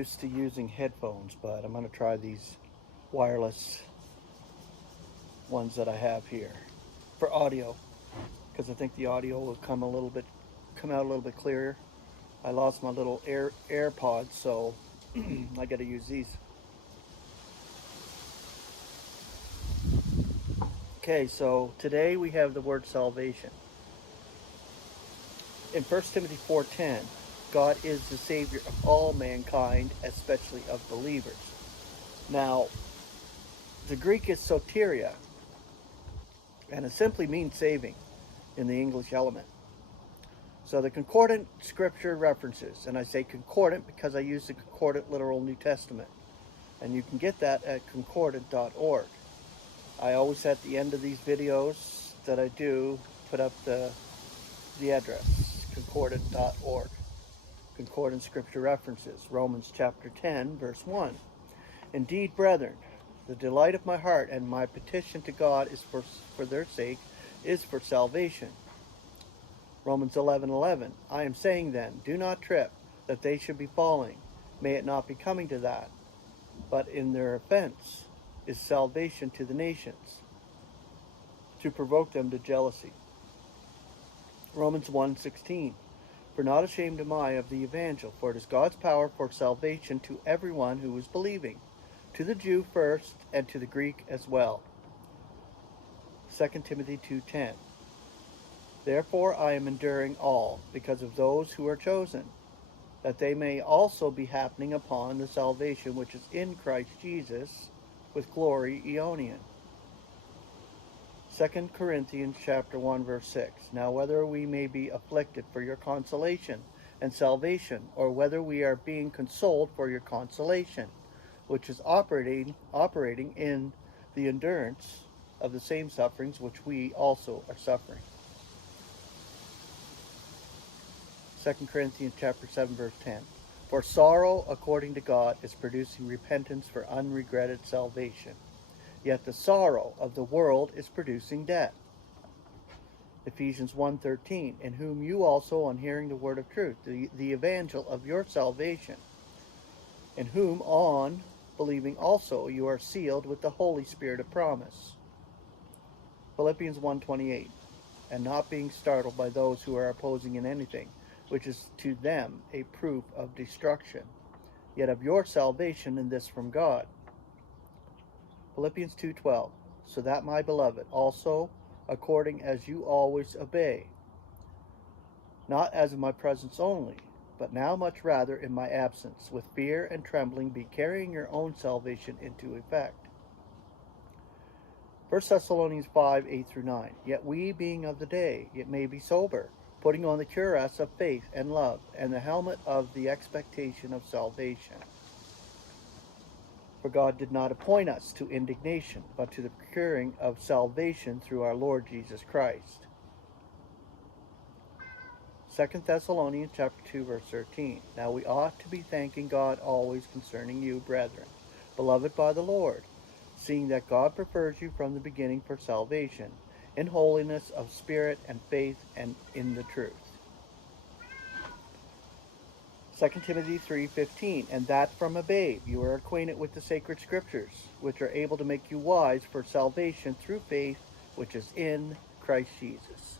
used to using headphones, but I'm going to try these wireless ones that I have here for audio, because I think the audio will come out a little bit clearer. I lost my little AirPods, so I got to use these. Okay, so today we have the word salvation. In 1 Timothy 4:10, God is the Savior of all mankind, especially of believers. Now, the Greek is soteria, and it simply means saving in the English element. So the concordant scripture references, and I say concordant because I use the concordant literal New Testament, and you can get that at concordant.org. I always, at the end of these videos that I do, put up the address, concordant.org. Concordant scripture references, Romans chapter 10, verse 1. Indeed, brethren, the delight of my heart and my petition to God is for their sake is for salvation. Romans 11:11. I am saying then, do not trip, that they should be falling. May it not be coming to that. But in their offense is salvation to the nations, to provoke them to jealousy. Romans 1:16. For not ashamed am I of the evangel, for it is God's power for salvation to everyone who is believing, to the Jew first, and to the Greek as well. 2 Timothy 2:10. Therefore I am enduring all, because of those who are chosen, that they may also be happening upon the salvation which is in Christ Jesus, with glory aeonian. 2 Corinthians chapter 1, verse 6. Now whether we may be afflicted for your consolation and salvation, or whether we are being consoled for your consolation, which is operating in the endurance of the same sufferings which we also are suffering. 2 Corinthians chapter 7, verse 10. For sorrow, according to God, is producing repentance for unregretted salvation. Yet the sorrow of the world is producing death. Ephesians 1:13. In whom you also, on hearing the word of truth, the evangel of your salvation, in whom, on believing also, you are sealed with the Holy Spirit of promise. Philippians 1:28. And not being startled by those who are opposing in anything, which is to them a proof of destruction, yet of your salvation, and this from God. Philippians 2:12. So that, my beloved, also according as you always obey, not as in my presence only, but now much rather in my absence, with fear and trembling be carrying your own salvation into effect. 1 Thessalonians 5:8-9. Yet we, being of the day, it may be sober, putting on the cuirass of faith and love, and the helmet of the expectation of salvation. For God did not appoint us to indignation, but to the procuring of salvation through our Lord Jesus Christ. 2 Thessalonians chapter 2, verse 13. Now we ought to be thanking God always concerning you, brethren, beloved by the Lord, seeing that God prefers you from the beginning for salvation, in holiness of spirit and faith and in the truth. 2 Timothy 3:15. And that from a babe you are acquainted with the sacred scriptures, which are able to make you wise for salvation through faith, which is in Christ Jesus.